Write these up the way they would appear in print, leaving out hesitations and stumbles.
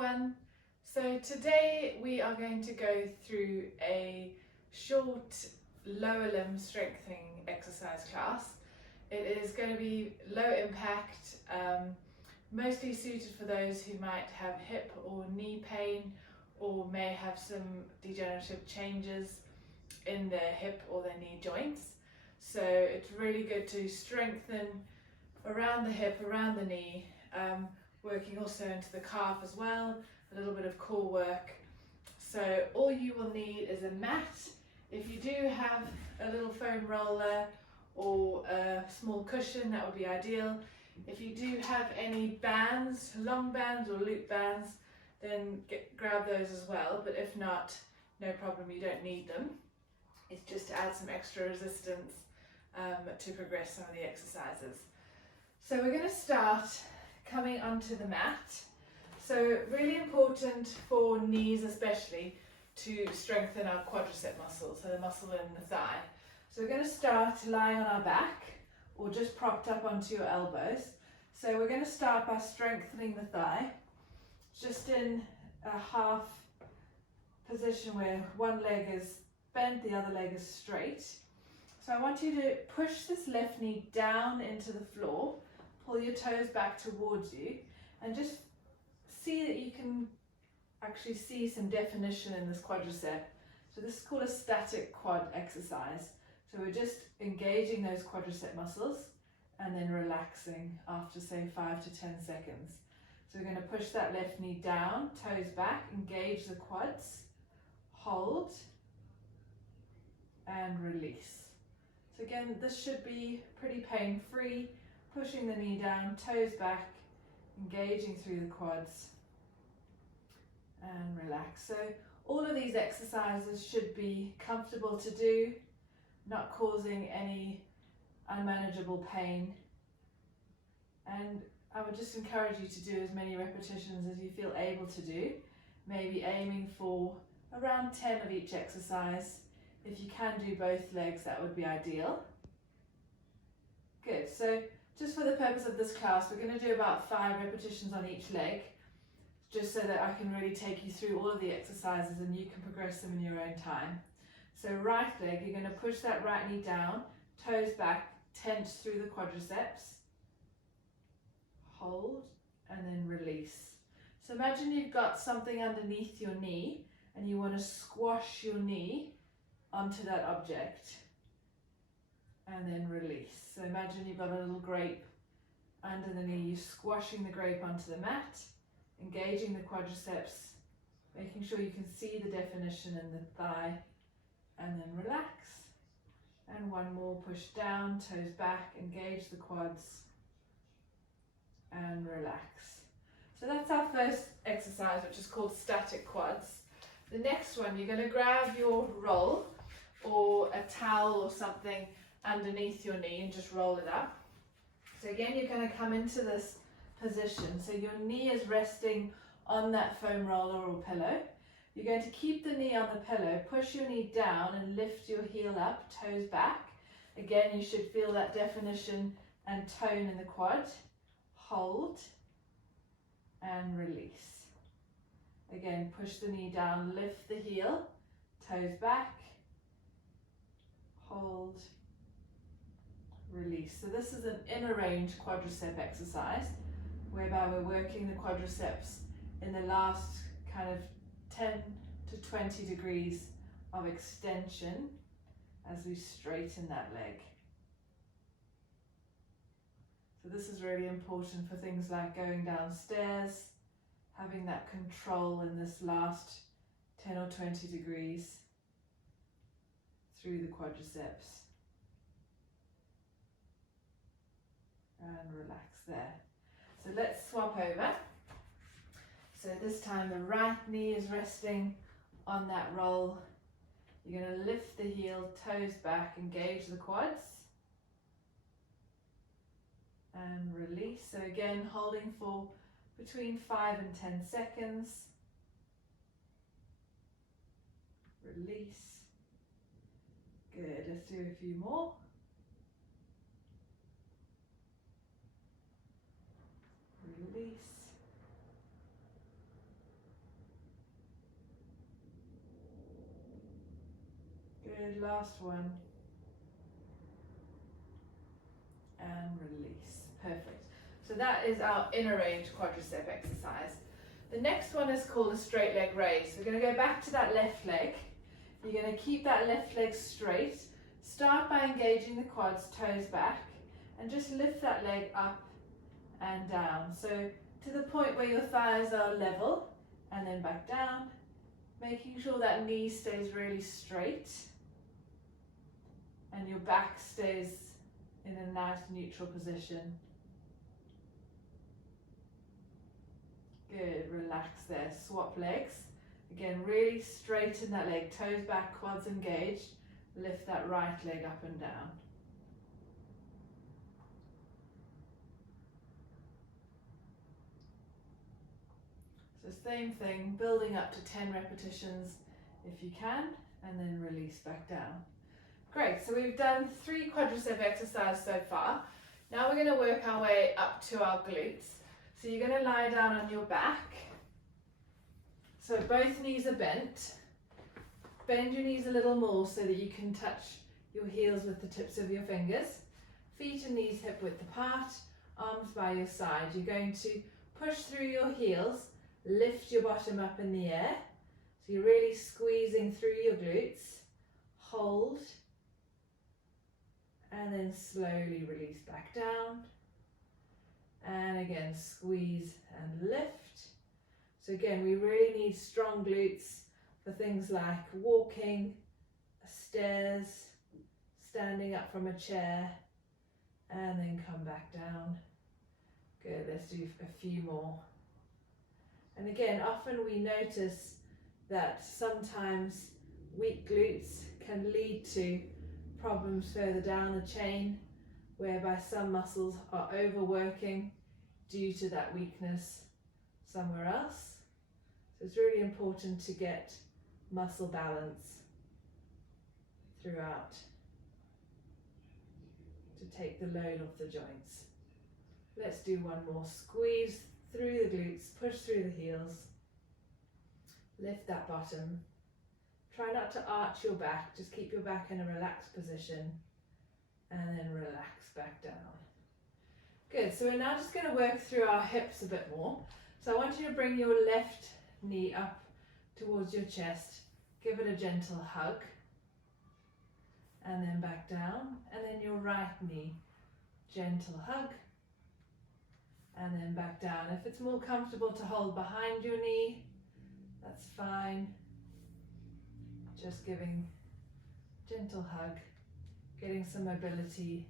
everyone. So today we are going to go through a short lower limb strengthening exercise class. It is going to be low impact, mostly suited for those who might have hip or knee pain or may have some degenerative changes in their hip or their knee joints. So it's really good to strengthen around the hip, around the knee, working also into the calf as well, a little bit of core work. So all you will need is a mat. If you do have a little foam roller or a small cushion, that would be ideal. If you do have any bands, long bands or loop bands, then grab those as well, but if not, no problem, you don't need them. It's just to add some extra resistance to progress some of the exercises. So we're going to start coming onto the mat. So really important for knees especially to strengthen our quadricep muscle, so the muscle in the thigh. So we're going to start lying on our back or just propped up onto your elbows. So we're going to start by strengthening the thigh, just in a half position where one leg is bent, the other leg is straight. So I want you to push this left knee down into the floor, pull your toes back towards you, and just see that you can actually see some definition in this quadricep. So this is called a static quad exercise. So we're just engaging those quadricep muscles and then relaxing after say 5 to 10 seconds. So we're going to push that left knee down, toes back, engage the quads, hold, and release. So again, this should be pretty pain-free, pushing the knee down, toes back, engaging through the quads, and relax. So all of these exercises should be comfortable to do, not causing any unmanageable pain. And I would just encourage you to do as many repetitions as you feel able to do, maybe aiming for around 10 of each exercise. If you can do both legs, that would be ideal. Good, so just for the purpose of this class, we're going to do about 5 repetitions on each leg, just so that I can really take you through all of the exercises and you can progress them in your own time. So right leg, you're going to push that right knee down, toes back, tense through the quadriceps, hold, and then release. So imagine you've got something underneath your knee and you want to squash your knee onto that object, and then release. So imagine you've got a little grape under the knee, you're squashing the grape onto the mat, engaging the quadriceps, making sure you can see the definition in the thigh, and then relax. And one more, push down, toes back, engage the quads, and relax. So that's our first exercise, which is called static quads. The next one, you're going to grab your roll or a towel or something underneath your knee and just roll it up. So again, you're going to come into this position. So your knee is resting on that foam roller or pillow. You're going to keep the knee on the pillow, push your knee down and lift your heel up, toes back. Again, you should feel that definition and tone in the quad. Hold and release. Again, push the knee down, lift the heel, toes back, hold, release. So this is an inner range quadricep exercise, whereby we're working the quadriceps in the last kind of 10 to 20 degrees of extension as we straighten that leg. So this is really important for things like going downstairs, having that control in this last 10 or 20 degrees through the quadriceps. And relax there. So let's swap over. So this time the right knee is resting on that roll. You're going to lift the heel, toes back, engage the quads, and release. So again, holding for between 5 and 10 seconds. Release. Good, let's do a few more. Release. Good, last one. And release. Perfect. So that is our inner range quadricep exercise. The next one is called a straight leg raise. We're going to go back to that left leg. You're going to keep that left leg straight. Start by engaging the quads, toes back, and just lift that leg up and down. So to the point where your thighs are level, and then back down, making sure that knee stays really straight and your back stays in a nice neutral position. Good, relax there. Swap legs. Again, really straighten that leg, toes back, quads engaged. Lift that right leg up and down. So same thing, building up to 10 repetitions if you can, and then release back down. Great, so we've done 3 quadricep exercises so far. Now we're going to work our way up to our glutes. So you're going to lie down on your back. So both knees are bent. Bend your knees a little more so that you can touch your heels with the tips of your fingers. Feet and knees hip width apart, arms by your side. You're going to push through your heels, lift your bottom up in the air. So you're really squeezing through your glutes. Hold. And then slowly release back down. And again, squeeze and lift. So again, we really need strong glutes for things like walking, stairs, standing up from a chair, and then come back down. Good, let's do a few more. And again, often we notice that sometimes weak glutes can lead to problems further down the chain, whereby some muscles are overworking due to that weakness somewhere else. So it's really important to get muscle balance throughout to take the load off the joints. Let's do one more. Squeeze through the glutes, push through the heels, lift that bottom. Try not to arch your back, just keep your back in a relaxed position and then relax back down. Good, so we're now just going to work through our hips a bit more. So I want you to bring your left knee up towards your chest, give it a gentle hug, and then back down, and then your right knee, gentle hug, and then back down. If it's more comfortable to hold behind your knee, that's fine. Just giving gentle hug, getting some mobility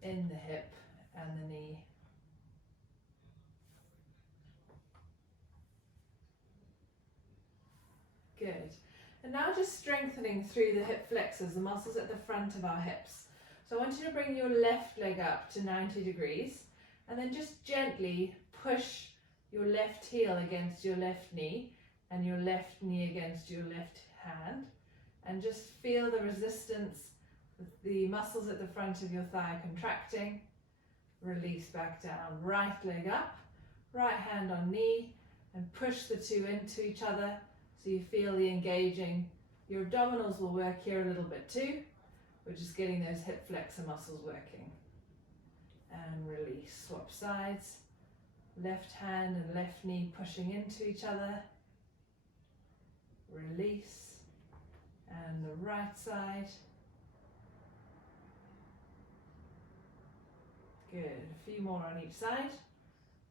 in the hip and the knee. Good. And now just strengthening through the hip flexors, the muscles at the front of our hips. So I want you to bring your left leg up to 90 degrees and then just gently push your left heel against your left knee and your left knee against your left hand, and just feel the resistance, the muscles at the front of your thigh contracting. Release back down, right leg up, right hand on knee, and push the two into each other so you feel the engaging. Your abdominals will work here a little bit too. We're just getting those hip flexor muscles working. And release, swap sides, left hand and left knee pushing into each other. Release, and the right side. Good, a few more on each side.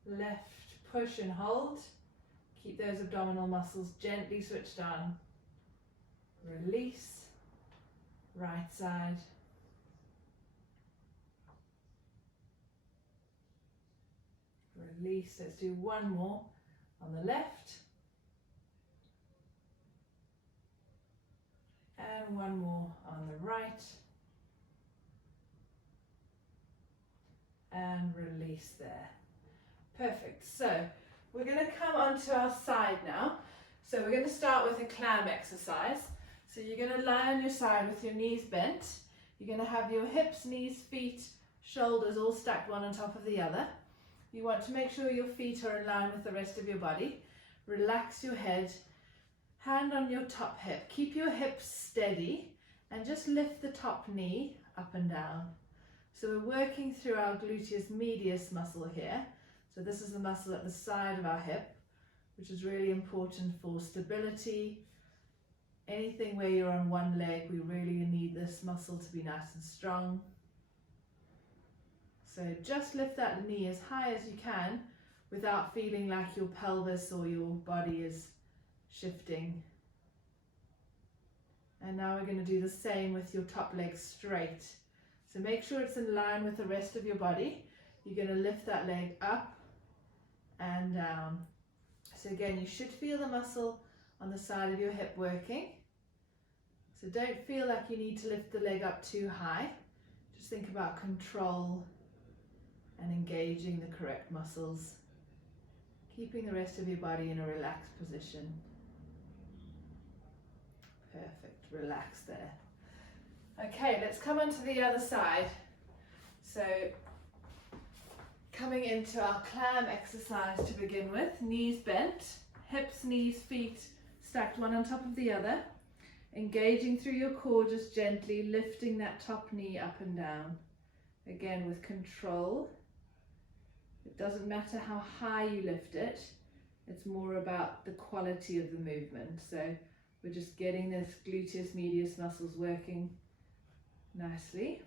Left, push and hold. Keep those abdominal muscles gently switched on. Release, right side. Release, let's do one more on the left. And one more on the right. And release there. Perfect. So we're going to come onto our side now. So we're going to start with a clam exercise. So you're going to lie on your side with your knees bent. You're going to have your hips, knees, feet, shoulders all stacked one on top of the other. You want to make sure your feet are in line with the rest of your body. Relax your head. Hand on your top hip. Keep your hips steady and just lift the top knee up and down. So we're working through our gluteus medius muscle here. So this is the muscle at the side of our hip, which is really important for stability. Anything where you're on one leg, we really need this muscle to be nice and strong. So just lift that knee as high as you can without feeling like your pelvis or your body is shifting. And now we're going to do the same with your top leg straight. So make sure it's in line with the rest of your body. You're going to lift that leg up and down. So again, you should feel the muscle on the side of your hip working. So don't feel like you need to lift the leg up too high. Just think about control and engaging the correct muscles. Keeping the rest of your body in a relaxed position. Perfect, relax there. Okay, let's come on to the other side. So, coming into our clam exercise to begin with, knees bent, hips, knees, feet stacked one on top of the other. Engaging through your core, just gently lifting that top knee up and down. Again, with control. It doesn't matter how high you lift it, it's more about the quality of the movement. So we're just getting this gluteus medius muscles working nicely.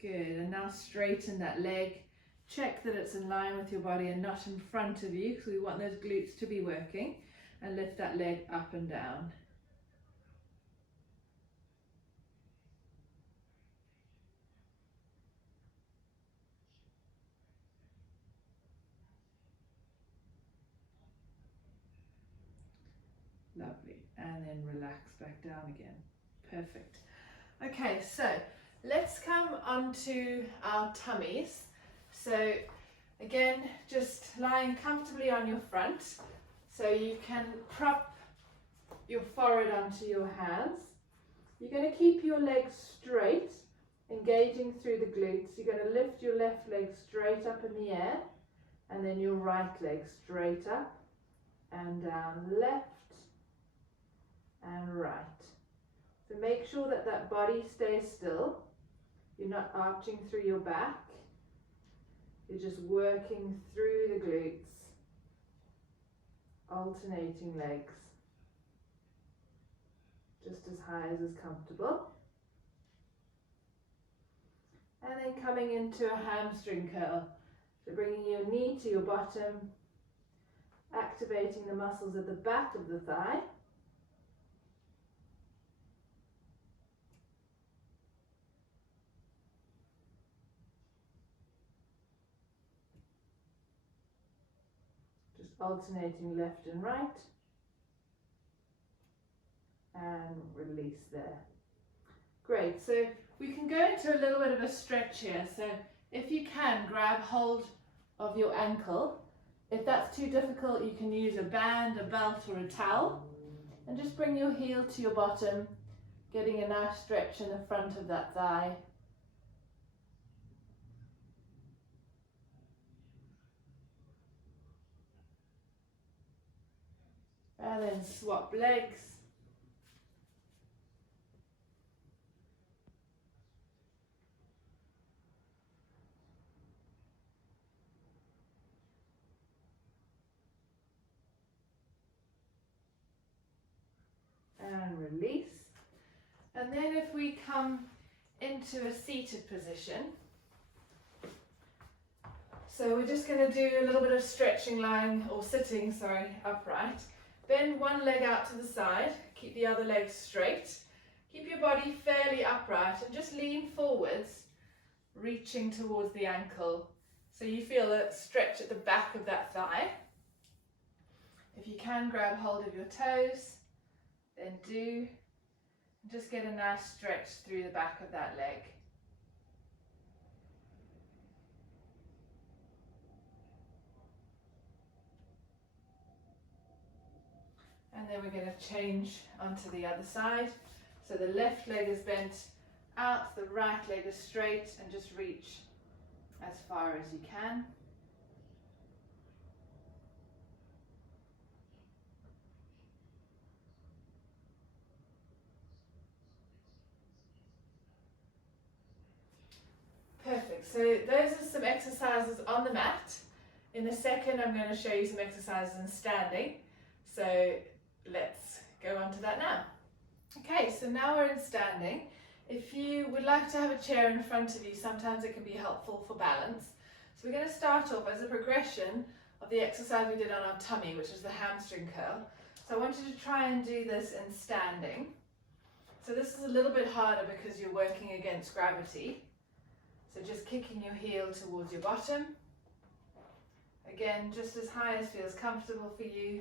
Good, and now straighten that leg. Check that it's in line with your body and not in front of you, because we want those glutes to be working. And lift that leg up and down. Lovely, and then relax back down again. Perfect. Okay, so let's come onto our tummies. So again, just lying comfortably on your front. So you can prop your forehead onto your hands. You're going to keep your legs straight, engaging through the glutes. You're going to lift your left leg straight up in the air, and then your right leg straight up and down, left and right. So make sure that that body stays still. You're not arching through your back. You're just working through the glutes, alternating legs, just as high as is comfortable. And then coming into a hamstring curl. So bringing your knee to your bottom, activating the muscles at the back of the thigh. Alternating left and right, and release there. Great, so we can go into a little bit of a stretch here. So if you can, grab hold of your ankle. If that's too difficult, you can use a band, a belt or a towel, and just bring your heel to your bottom, getting a nice stretch in the front of that thigh. And then swap legs. And release. And then if we come into a seated position, so we're just going to do a little bit of stretching, lying or sitting, upright. Bend one leg out to the side, keep the other leg straight. Keep your body fairly upright and just lean forwards, reaching towards the ankle. So you feel a stretch at the back of that thigh. If you can, grab hold of your toes, then do. Just get a nice stretch through the back of that leg. And then we're going to change onto the other side. So the left leg is bent out, the right leg is straight, and just reach as far as you can. So those are some exercises on the mat. In a second, I'm going to show you some exercises in standing. So let's go on to that now. Okay, so now we're in standing. If you would like to have a chair in front of you, sometimes it can be helpful for balance. So we're going to start off as a progression of the exercise we did on our tummy, which is the hamstring curl. So I want you to try and do this in standing. So this is a little bit harder because you're working against gravity. So just kicking your heel towards your bottom. Again, just as high as feels comfortable for you.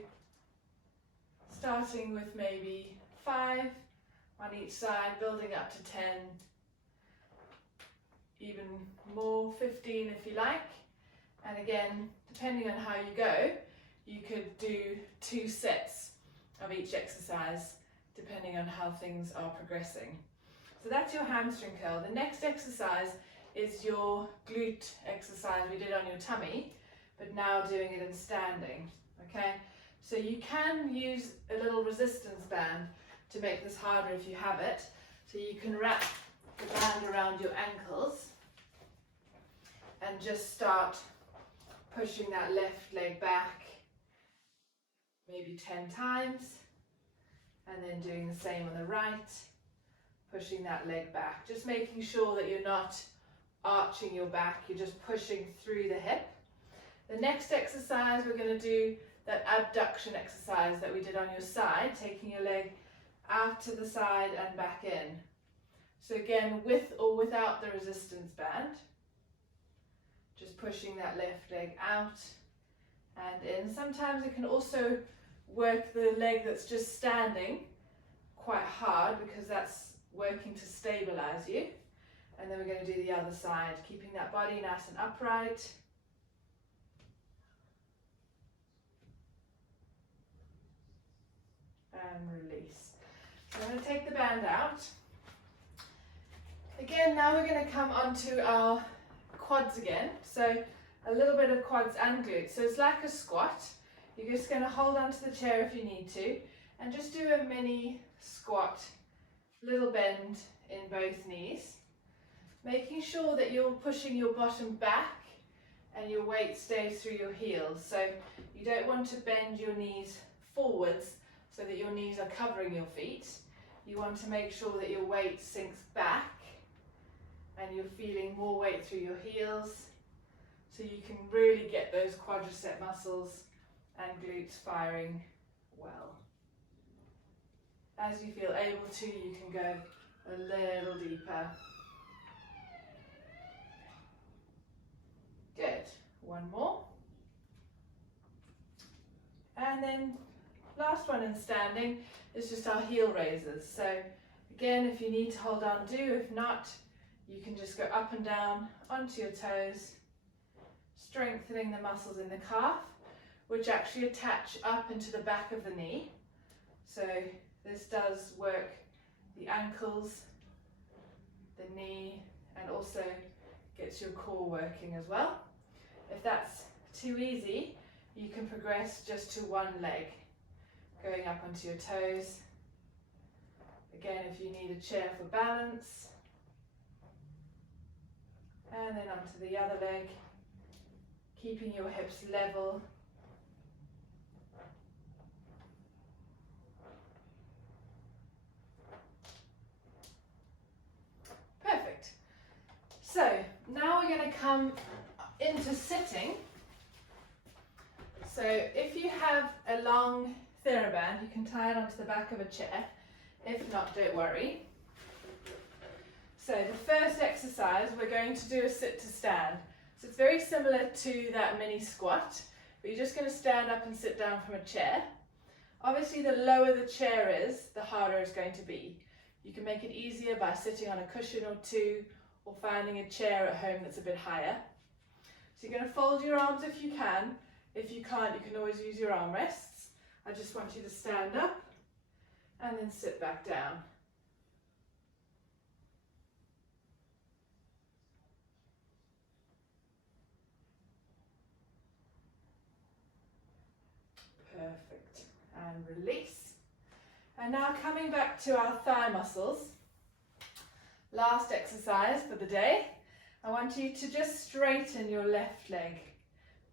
Starting with maybe 5 on each side, building up to 10, even more, 15 if you like. And again, depending on how you go, you could do 2 sets of each exercise, depending on how things are progressing. So that's your hamstring curl. The next exercise is your glute exercise we did on your tummy, but now doing it in standing, okay? So you can use a little resistance band to make this harder if you have it. So you can wrap the band around your ankles and just start pushing that left leg back maybe 10 times, and then doing the same on the right, pushing that leg back. Just making sure that you're not arching your back, you're just pushing through the hip. The next exercise, we're going to do that abduction exercise that we did on your side, taking your leg out to the side and back in. So again, with or without the resistance band, just pushing that left leg out and in. Sometimes it can also work the leg that's just standing quite hard because that's working to stabilize you. And then we're going to do the other side, keeping that body nice and upright. And release. So I'm going to take the band out. Again, now we're going to come onto our quads again. So a little bit of quads and glutes. So it's like a squat. You're just going to hold onto the chair if you need to, and just do a mini squat, little bend in both knees. Making sure that you're pushing your bottom back and your weight stays through your heels. So you don't want to bend your knees forwards so that your knees are covering your feet. You want to make sure that your weight sinks back and you're feeling more weight through your heels, so you can really get those quadricep muscles and glutes firing well. As you feel able to, you can go a little deeper. Good. One more. And then last one in standing is just our heel raisers. So again, if you need to hold on, do. If not, you can just go up and down onto your toes, strengthening the muscles in the calf, which actually attach up into the back of the knee. So this does work the ankles, the knee, and also gets your core working as well. If that's too easy, you can progress just to one leg, going up onto your toes. Again, if you need a chair for balance. And then onto the other leg, keeping your hips level. Perfect. So now we're going to come into sitting. So if you have a long TheraBand, you can tie it onto the back of a chair. If not, don't worry. So the first exercise, we're going to do a sit to stand. So it's very similar to that mini squat, but you're just going to stand up and sit down from a chair. Obviously, the lower the chair is, the harder it's going to be. You can make it easier by sitting on a cushion or two, or finding a chair at home that's a bit higher. So you're going to fold your arms if you can. If you can't, you can always use your armrests. I just want you to stand up and then sit back down. Perfect. And release. And now coming back to our thigh muscles. Last exercise for the day. I want you to just straighten your left leg,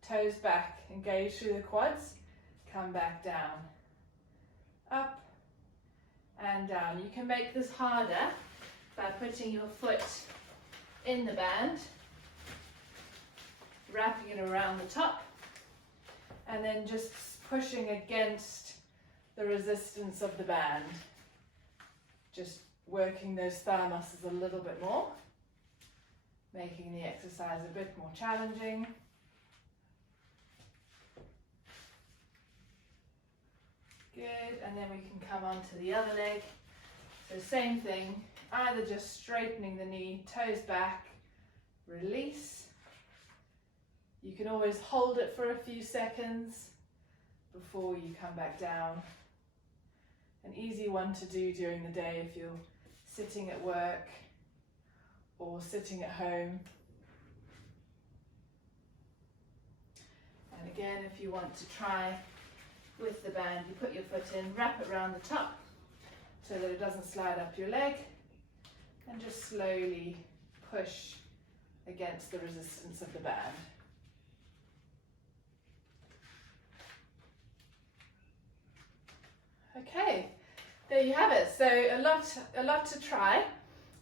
toes back, engage through the quads, come back down, up and down. You can make this harder by putting your foot in the band, wrapping it around the top, and then just pushing against the resistance of the band. Just working those thigh muscles a little bit more, making the exercise a bit more challenging. Good, and then we can come on to the other leg. So same thing, either just straightening the knee, toes back, release. You can always hold it for a few seconds before you come back down. An easy one to do during the day if you're sitting at work or sitting at home. And again, if you want to try with the band, you put your foot in, wrap it around the top so that it doesn't slide up your leg, and just slowly push against the resistance of the band. Okay, there you have it. So a lot to try.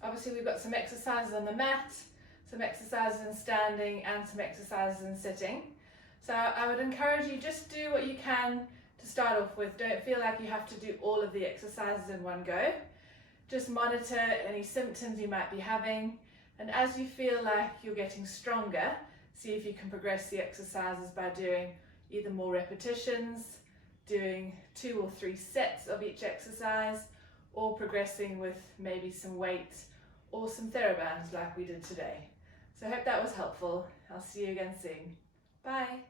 Obviously we've got some exercises on the mat, some exercises in standing, and some exercises in sitting. So I would encourage you, just do what you can to start off with. Don't feel like you have to do all of the exercises in one go. Just monitor any symptoms you might be having, and as you feel like you're getting stronger, see if you can progress the exercises by doing either more repetitions, doing 2 or 3 sets of each exercise, or progressing with maybe some weights or some TheraBands like we did today. So I hope that was helpful. I'll see you again soon. Bye.